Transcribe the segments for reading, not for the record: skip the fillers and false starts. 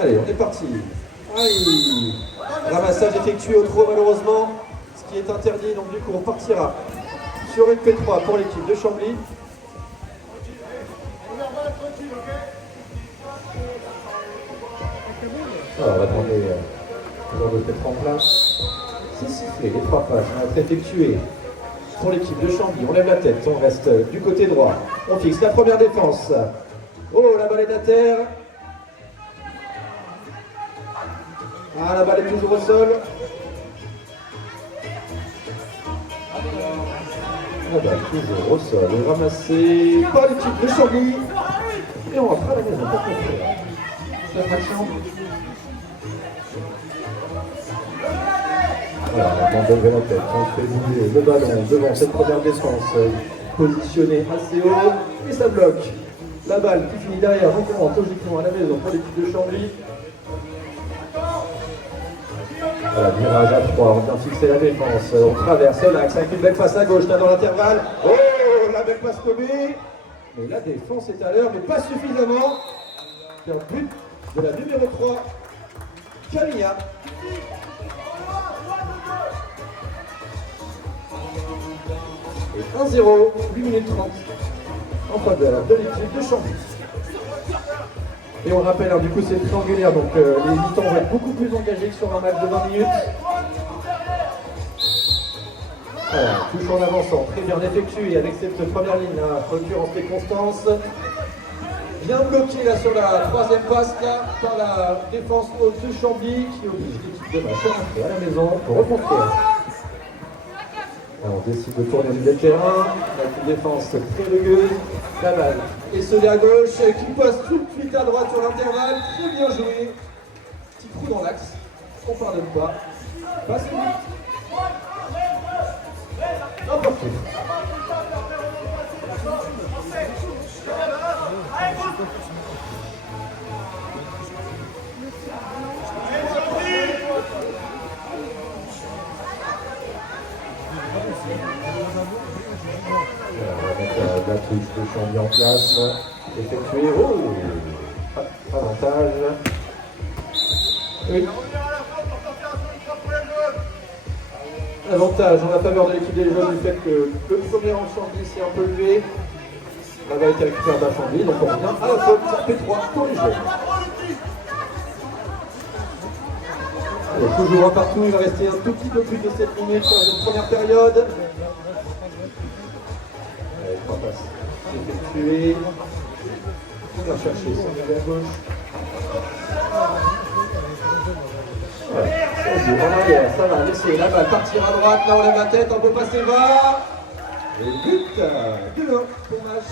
Allez, on est parti. Aïe. Ramassage effectué au trot malheureusement, ce qui est interdit, donc du coup on partira sur une P3 pour l'équipe de Chambly. Alors on va demander le genre de mettre en place. C'est sifflé, les 3 passes vont être effectuées pour l'équipe de Chambly. On lève la tête, on reste du côté droit. On fixe la première défense. Oh, la balle est à terre. Ah, la balle est toujours au sol. La balle toujours au sol. Et ramassée par l'équipe de Chambly. Et on rentre à la maison pour construire. La fraction. Voilà, on va lever la tête. On fait bouger le ballon devant cette première défense. Positionnée assez haut. Et ça bloque. La balle qui finit derrière. Donc on rentre logiquement à la maison pour l'équipe de Chambly. Voilà, virage à 3, on vient fixer la défense, on traverse l'axe avec une belle passe à gauche, là dans l'intervalle. Oh, la belle passe Kobe. Mais la défense est à l'heure, mais pas suffisamment. C'est un but de la numéro 3, Camilla. Et 1-0, 8 minutes 30, en faveur de l'équipe de Chambly. Et on rappelle, hein, du coup c'est triangulaire, donc les mi-temps vont être beaucoup plus engagés que sur un match de 20 minutes. Voilà, touche en avançant, très bien effectué avec cette première ligne, hein, Procurance et Constance. Bien bloqué là sur la troisième passe là, par la défense haute de Chambly qui oblige l'équipe de match à rentrer à la maison pour reconstruire. Alors, on décide de tourner du terrain avec une défense très rugueuse. La balle et celui à gauche qui passe tout de suite à droite sur l'intervalle. Très bien joué. Petit trou dans l'axe. On ne pardonne pas. Passe vite. Emporté. La touche de Chambly en place, effectuée. Oh, avantage. Oui. Avantage en la faveur de l'équipe des jeunes du fait que le premier en Chambly s'est un peu levé. La balle a été récupérée par Chambly, donc on revient à la faute. Ça fait 3 pour les jeunes. Allez, toujours un partout, il va rester un tout petit peu plus de 7 minutes sur cette première période. Allez, 3 passes effectuées. On va chercher son milieu à gauche. Ouais, ça joue en arrière, ça va laisser la balle partir à droite, là on lève la tête, on peut passer bas. Et but de 1 pour Nash.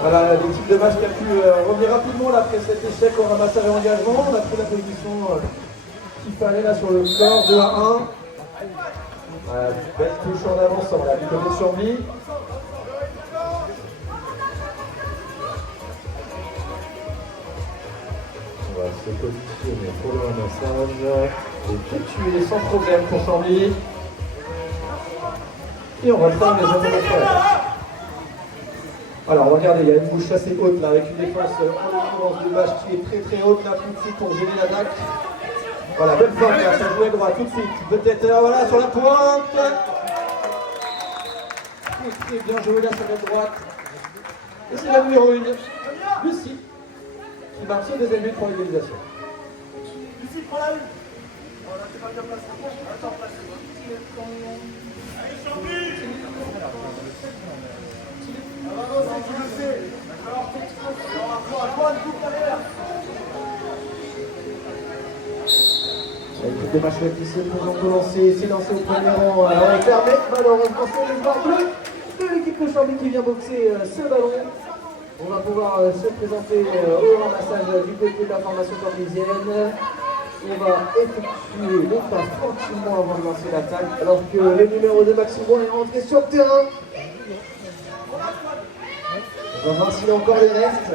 Voilà, l'équipe de match qui a pu revenir rapidement là, après cet échec au ramassage et engagement. On a pris la position qu'il fallait là sur le score 2-1. Voilà, belle touche en avançant là, du côté de Chambly. On va se positionner pour le ramassage. Effectué sans problème pour Chambly. Et on va faire les hommes de frère. Alors regardez, il y a une bouche assez haute là avec une défense en l'occurrence de Vache qui est très très haute là tout de suite pour gêner l'attaque. Voilà, bonne frappe là, ça jouait droit tout de suite. Peut-être voilà sur la pointe. Très bien joué là sur la droite. Et c'est la numéro 1, Lucie, qui marque ce deuxième but pour l'égalisation. Lucie, prends la 1. Voilà, c'est pas bien placé. Attends, placé. Allez, Chambly. L'équipe de match ici pour lancer, c'est lancé au premier rang avec Hermès, malheureusement c'est les joueurs bleus de l'équipe de Chambly qui vient boxer ce ballon. On va pouvoir se présenter au ramassage du côté de la formation chamblysienne. On va effectuer les passes tranquillement avant de lancer l'attaque, alors que le numéro 2 Maximo est rentré sur le terrain. On va voir s'il y a encore les restes.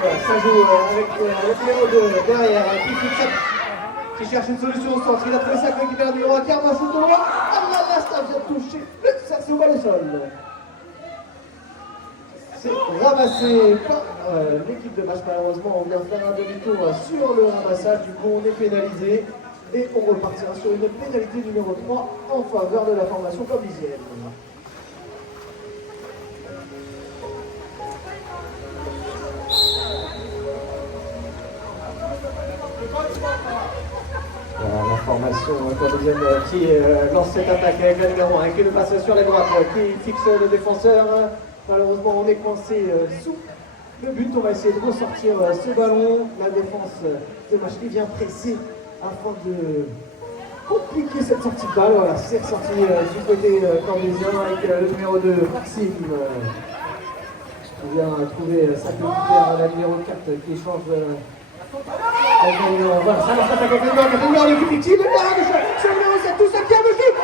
Voilà, ça joue avec le numéro 2 derrière, qui fixe qui cherche une solution au centre. Il a trouvé sa coéquipière numéro 1 qui a un shoot de loin. Ah là là, ça vient de toucher le cerceau au bas au sol. C'est ramassé par l'équipe de match. Malheureusement, on vient faire un demi-tour sur le ramassage. Du coup, on est pénalisé. Et on repartira sur une pénalité numéro 3 en faveur de la formation corbizienne. Voilà, la formation corbizienne qui lance cette attaque avec la numéro 1, qui le passe sur la droite, qui fixe le défenseur. Malheureusement, on est coincé sous le but. On va essayer de ressortir ce ballon. La défense de match qui vient presser afin de compliquer cette sortie de balle. Voilà, c'est ressorti du côté corbizien avec le numéro 2, Maxime, qui vient trouver sa coéquipière, la numéro 4, qui échange voilà, ça lance l'attaque avec le numéro l'équipe fictive, le numéro 7, tout ça qui a le shoot.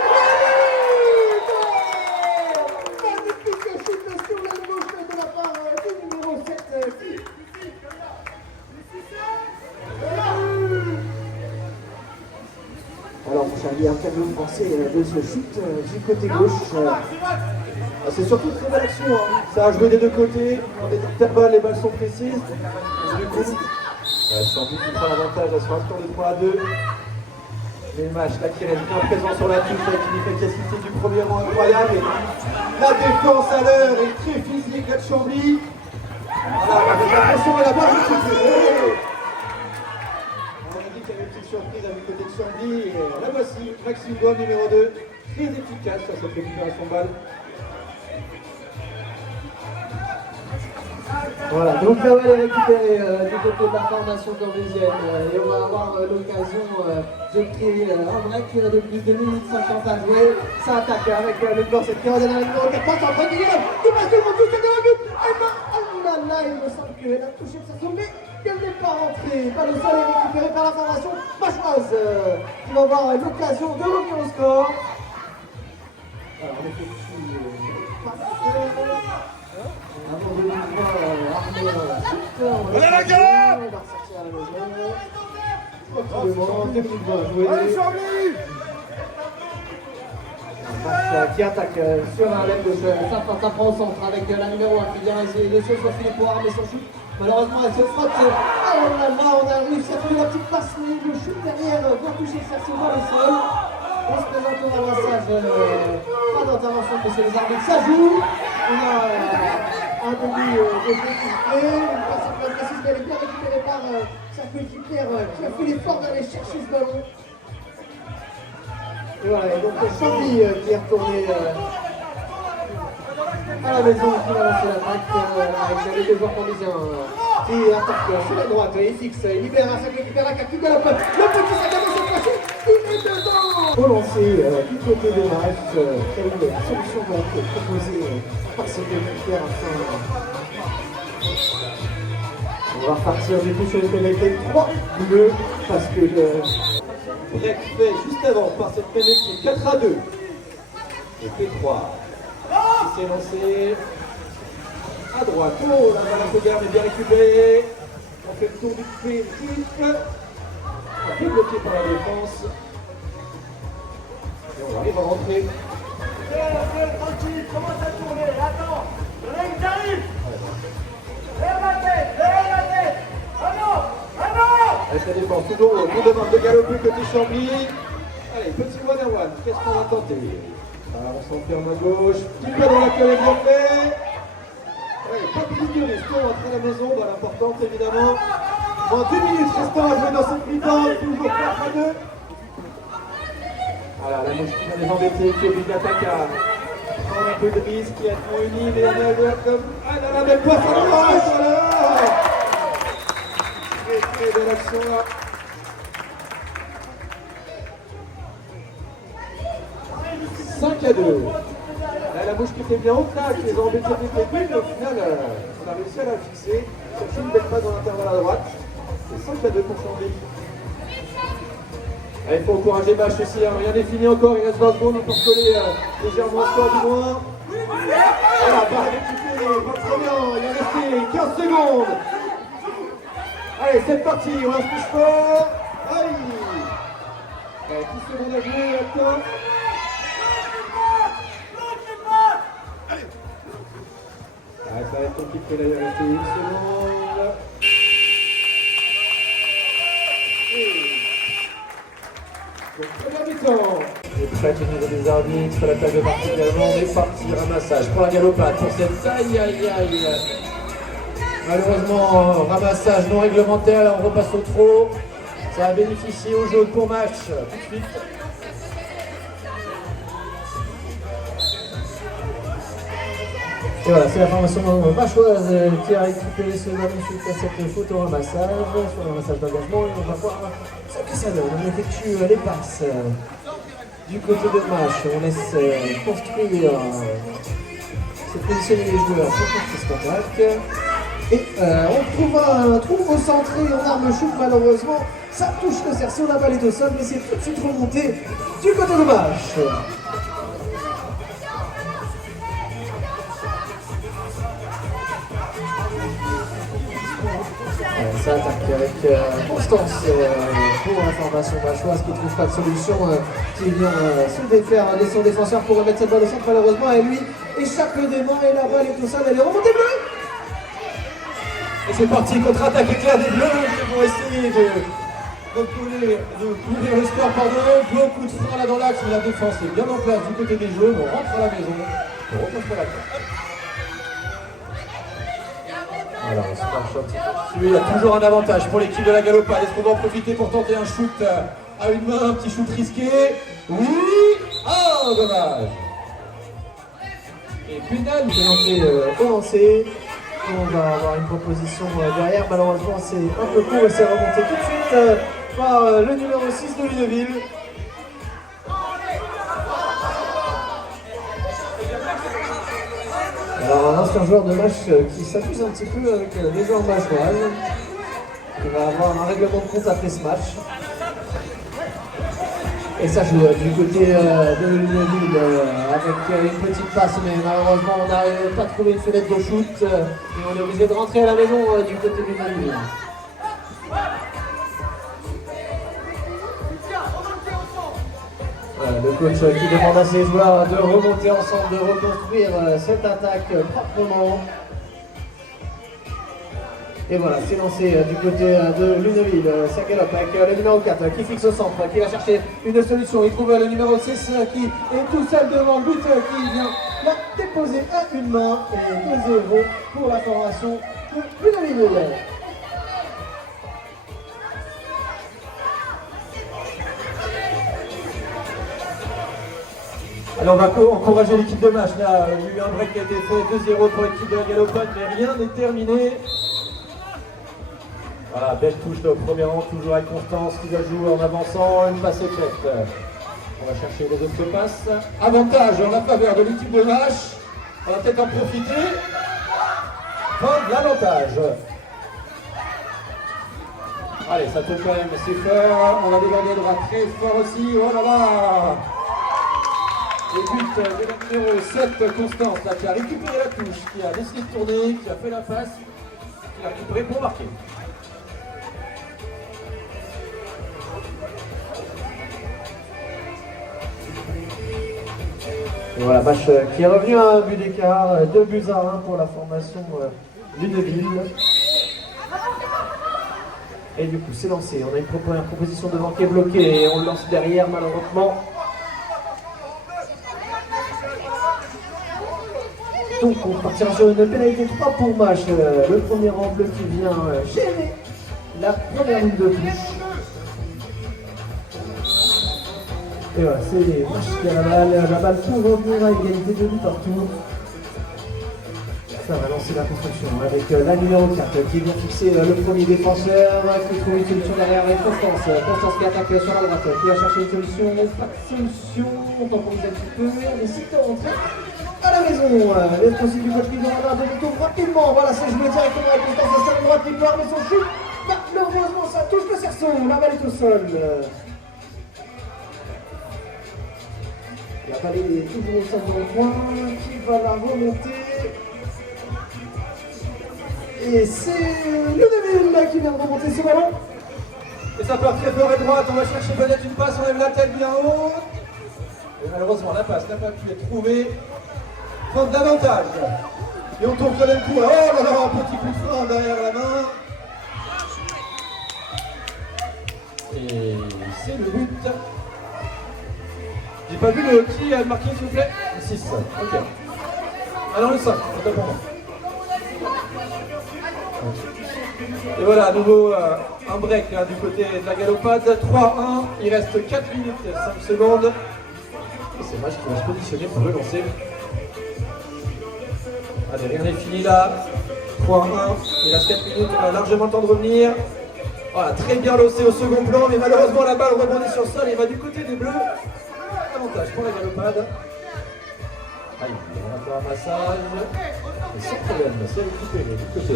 Magnifique shoot sur la gauche de la part du numéro 7. Alors, Charlie, un tableau français de ce shoot du côté gauche. C'est surtout une très belle action. Hein. Ça a joué des deux côtés. On est intervalles, les balles sont précises. Du coup, Chamby qui prend l'avantage sur un score de 3 à 2. Les matchs là qui reste bien présent sur la touche avec une efficacité du premier rang incroyable. Et la défense à l'heure est très physique là de Chambly. Voilà, avec la pression à la barre. On a dit qu'il y avait une petite surprise du côté de Chambly. Et la voici, Maxime Gaume, numéro 2. Très efficace sur cette récupération balle. Voilà, donc là, on va les récupérer du côté de la formation corbizienne et on va avoir l'occasion de créer un break de plus de 2 minutes 50 à jouer. Ça attaque avec le blanc, cette qui redonne à la numéro 4, en train de dire, il passe tout le monde, tout seul devant le but. Là, il me semble qu'elle a touché sa zone, mais qu'elle n'est pas rentrée. Pas le sol est récupéré par la formation machoise qui va avoir l'occasion de revenir au score. Alors, on effectue avant de pouvoir armer on a la galère. On va ressortir à la maison. Tranquillement, 2 minutes à jouer. Allez, Chambly! Match qui attaque sur un lèvre gauche. Ça prend au centre avec la numéro 1 qui vient essayer de se faufiner pour armer son shoot. Malheureusement, elle se frotte. Oh là là, on a réussi à trouver la petite passe, mais le shoot derrière va toucher le cerceau dans le sol. On se présente au ramassage. Pas d'intervention de chez les arbitres. Ça joue. On a un demi de jeu qui se fait. Une passe un peu précise, mais elle est bien récupérée par sa coéquipière qui a fait l'effort d'aller chercher ce ballon. Et voilà, et donc Chambly qui est retourné à la maison, qui va lancer l'attaque avec les deux joueurs corbiziens qui attaquent sur la droite, il fixe, il libère à sa coéquipière la qui galope. Le petit sac à dos cette fois-ci, il est dedans. Au lancer du côté de match, quelle solution va être proposée par ses coéquipières on va repartir du coup sur une pénalité 3 bleus parce que break fait juste avant par cette pénalité qui est 4 à 2. Et P3 qui s'est lancé à droite. Oh, la balle un peu garde est bien récupérée. On fait le tour du P8. Un peu bloqué par la défense. Et on arrive à rentrer. Tranquille, commence à tourner, attends, il arrive. Lève la tête, allez, ça dépend toujours, on nous demande de galoper côté Chambly. Allez, petit one-on-one, qu'est-ce qu'on va tenter? Alors on s'enferme à gauche, petit peu dans la queue bien fait. Allez, pas de ligne de risque, on rentre à la maison, balle importante évidemment. Moins 2 minutes restant à jouer dans cette mi-temps, toujours 4 à 2. Voilà, la mouche qui vient les embêter, qui oblige l'attaque à prendre un peu de risque, qui a uni, mais on a comme... Ah là là, belle poisse à droite, voilà. Très belle action là. « 5 à 2. Là, la mouche qui était bien haute là, qui les a embêtés avec les mais au final, on a réussi à la fixer. Chercher une belle passe dans l'intervalle à droite. C'est 5 à 2 pour Chambly. Il faut encourager Bâche aussi, hein. Rien n'est fini encore, il reste 20 secondes, on peut recoller légèrement au score du moins. Voilà, pas récupéré, pas très bien, il est resté 15 secondes. Allez, c'est parti, on va se toucher fort. Aïe. 10 secondes à jouer maintenant. Ça va être compliqué là, il va rester 1 seconde. Première mi-temps. Les prêts au niveau des arbitres, l'attaque de partie également, on est parti, ramassage pour la galopade, pour cette aïe aïe aïe. Malheureusement, ramassage non réglementaire, on repasse au trot. Ça a bénéficié au jaune pour match, tout de suite. Et voilà, c'est la formation vachoise qui a récupéré ce ballon suite à cette faute au ramassage, sur le ramassage d'engagement, et on va voir ce que ça donne. On effectue les passes du côté de match, on laisse construire, se positionner les joueurs pour construire cette attaque. Et on trouve un trou au centre et on arme shoot, malheureusement, ça touche le cerceau, la balle est au sol, mais c'est tout de suite remonté du côté de match. Ça attaque avec constance pour la formation vachoise qui ne trouve pas de solution, qui vient se défaire de son défenseur pour remettre cette balle au centre malheureusement, et lui échappe des mains et la balle est au sol, elle est remontée bleue. Et c'est parti, contre-attaque éclair des bleus qui vont essayer de courir le score, beaucoup de frein là dans l'axe, mais la défense est bien en place du côté des jaunes, on rentre à la maison, on reconstruit la tête. Alors, on se marche un petit peu dessus. Il y a toujours un avantage pour l'équipe de la galopade. Est-ce qu'on va en profiter pour tenter un shoot à une main, un petit shoot risqué? Oui! Oh, dommage! Et pénalité au lancer. On va avoir une proposition derrière. Malheureusement, c'est un peu court et c'est remonté tout de suite par le numéro 6 de Lunéville. Alors un ancien joueur de match qui s'amuse un petit peu avec les joueurs vachoises. Il va avoir un règlement de compte après ce match. Et ça joue du côté de Lunéville avec une petite passe, mais malheureusement on n'arrive pas à trouver une fenêtre de shoot et on est obligé de rentrer à la maison du côté de Lunéville. Le coach qui demande à ses joueurs de remonter ensemble, de reconstruire cette attaque proprement. Et voilà, c'est lancé du côté de Lunéville. Ça galope avec le numéro 4 qui fixe au centre, qui va chercher une solution. Il trouve le numéro 6 qui est tout seul devant le but, qui vient la déposer à une main. Et 2-0 pour la formation de Lunéville. Alors on va encourager l'équipe de match. Là, il y a eu un break qui a été fait, 2-0 pour l'équipe de la galopade, mais rien n'est terminé. Voilà, belle touche au premier rang, toujours avec Constance qui va jouer en avançant, une passe éclairée. On va chercher les autres passes. Avantage en la faveur de l'équipe de match. On va peut-être en profiter. Prendre l'avantage. Allez, ça peut quand même, c'est fort. On a débordé droit très fort aussi. Oh là là! Et but de la numéro 7, Constance, là, qui a récupéré la touche, qui a décidé de tourner, qui a fait la passe, qui a récupéré pour marquer. Et voilà, match qui est revenu à un but d'écart, 2 buts à 1 pour la formation Lunéville. Et du coup, c'est lancé. On a une première proposition devant qui est bloquée et on le lance derrière, malheureusement. Donc on partira sur une pénalité 3 pour match. Le premier rang bleu qui vient gêner la première ligne de touche. Et voilà, c'est les matchs qui a la balle pour revenir à égalité de but partout. Ça va lancer la construction avec la numéro 4 qui vient fixer le premier défenseur, qui trouve une solution derrière avec Constance. Constance qui attaque sur la droite, qui va chercher une solution, pas de solution, on temporise un petit peu, on décide de rentrer à la maison. Les possibles du coach qui vient en de retour rapidement, voilà, c'est joué directement avec Constance, à sa droite, il peut armer son chute. Malheureusement ça touche le cerceau, la balle est au sol. La balle est toujours au sol dans le coin, qui va la remonter. Et c'est Lunéville qui vient de remonter ce ballon. Et ça part très fort à droite, on va chercher peut-être une passe, on lève la tête bien haut. Et malheureusement, la passe n'a pas pu être trouvée. Prendre davantage. Et on tourne quand même coup. Oh là là, un petit coup de frein derrière la main. Et c'est le but. J'ai pas vu le qui a marqué, s'il vous plaît. 6. Ok. Alors le 5, autant pour moi. Et voilà, à nouveau un break hein, du côté de la galopade. 3-1, il reste 4 minutes et 5 secondes. Et c'est Mash qui va se positionner pour relancer. Allez, rien n'est fini là. 3-1, il reste 4 minutes, on a largement le temps de revenir. Voilà, très bien lancé au second plan, mais malheureusement la balle rebondit sur le sol et va du côté des bleus. Avantage pour la galopade. Aïe, on va faire un massage. Et sans problème, c'est récupéré du côté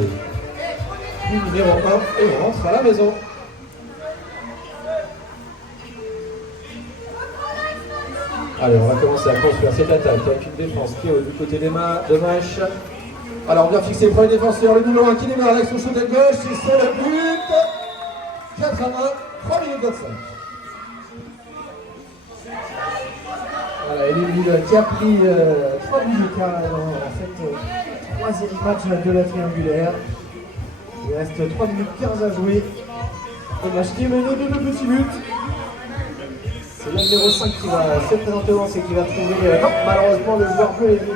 du numéro 1 et on rentre à la maison. Allez, on va commencer à construire cette attaque avec une défense qui est du côté des mains de Mash. Alors on vient fixer le premier défenseur, le numéro 1 qui démarre avec son shoot à gauche, et c'est le but. 4-1, 3 minutes 25. Voilà, et Lille qui a pris 3 minutes dans cette troisième match de la triangulaire. Il reste 3 minutes 15 à jouer. Le match qui est mené de 2 petits buts. C'est le numéro 5 qui va se présenter au lancer, qui va trouver. Non, malheureusement, le joueur bleu est venu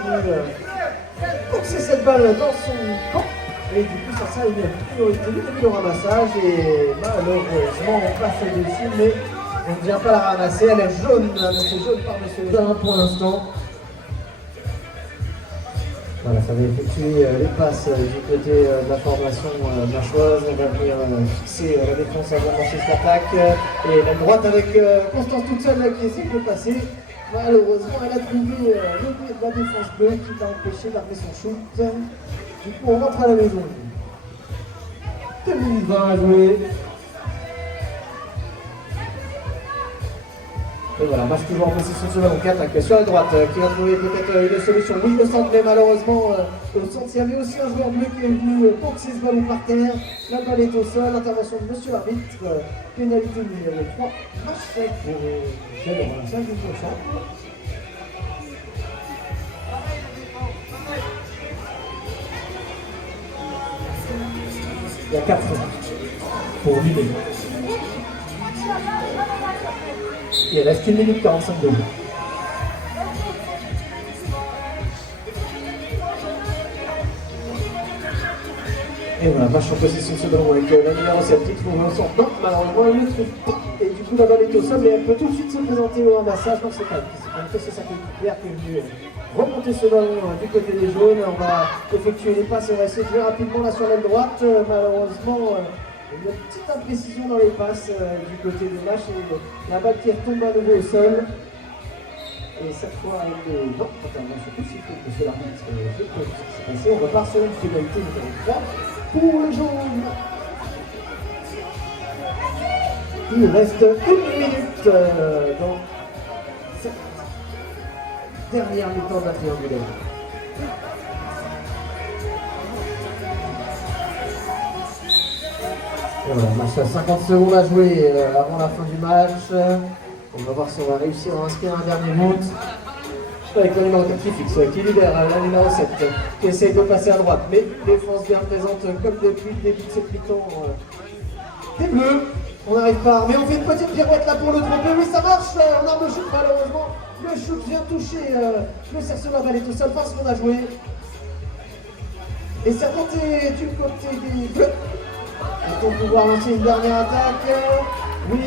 boxer cette balle dans son camp. Et du coup, ça sera une priorité du début de ramassage. Et malheureusement, on passe dessus, mais on ne vient pas la ramasser. Elle est jaune, c'est jaune par monsieur Jarin pour l'instant. Voilà, ça va effectuer les passes du côté de la formation machoise. On va venir fixer la défense avant lancer cette attaque. Et la droite avec Constance toute seule qui essaie de passer. Malheureusement, elle a trouvé la défense bleue qui l'a empêché d'armer son shoot. Du coup, on rentre à la maison. 2 minutes 20 à jouer. Et voilà, match toujours en possession sur donc attaque sur la droite qui va trouver peut-être une solution. Oui, le centre, mais malheureusement, au centre, il y avait aussi un joueur bleu qui est venu boxer ce ballon par terre. La balle est au sol, intervention de monsieur l'arbitre. Pénalité numéro 3. Match fait pour Michel, ça joue au centre. Il y a 4 pour l'idée. Il reste 1 minute 45 de jeu. Et voilà, match en possession de ce ballon avec la numéro 7 qui trouve un centre. Non, malheureusement, elle ne trouve pas. Et du coup, la balle est au sol, mais elle peut tout de suite se présenter au ramassage. Non, c'est pas c'est sa coéquipière qui est venue remonter ce ballon du côté des jaunes. On va effectuer les passes et on va essayer de jouer rapidement là sur l'aile droite. Malheureusement, il y a une petite imprécision dans les passes du côté de Mash et la balle qui retombe à nouveau au sol. Et cette fois, avec le non, intervention tout de suite de ce l'arbitre ce qui s'est passé. On repart sur une pénalité numéro 3 pour le jaune. Il reste 1 minute dans cette dernière mi-temps de la triangulaire. Et voilà, match à 50 secondes à jouer avant la fin du match. On va voir si on va réussir à inscrire un dernier but. Avec le numéro 4 qui fixe, qui libère la numéro 7, qui essaye de passer à droite. Mais défense bien présente comme depuis le début de cette mi-temps. Des bleus, on n'arrive pas. Mais on fait une petite pirouette là pour le tromper. Oui, ça marche. On arme le shoot malheureusement. Le shoot vient toucher le cerceau. La balle est au sol parce qu'on a joué. Et c'est remonté du côté des bleus. Et pour pouvoir lancer une dernière attaque. Oui,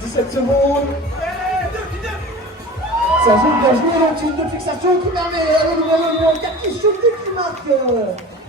17 secondes. Ça joue bien joué, donc une fixation qui permet à le numéro 4 qui shoot et qui marque.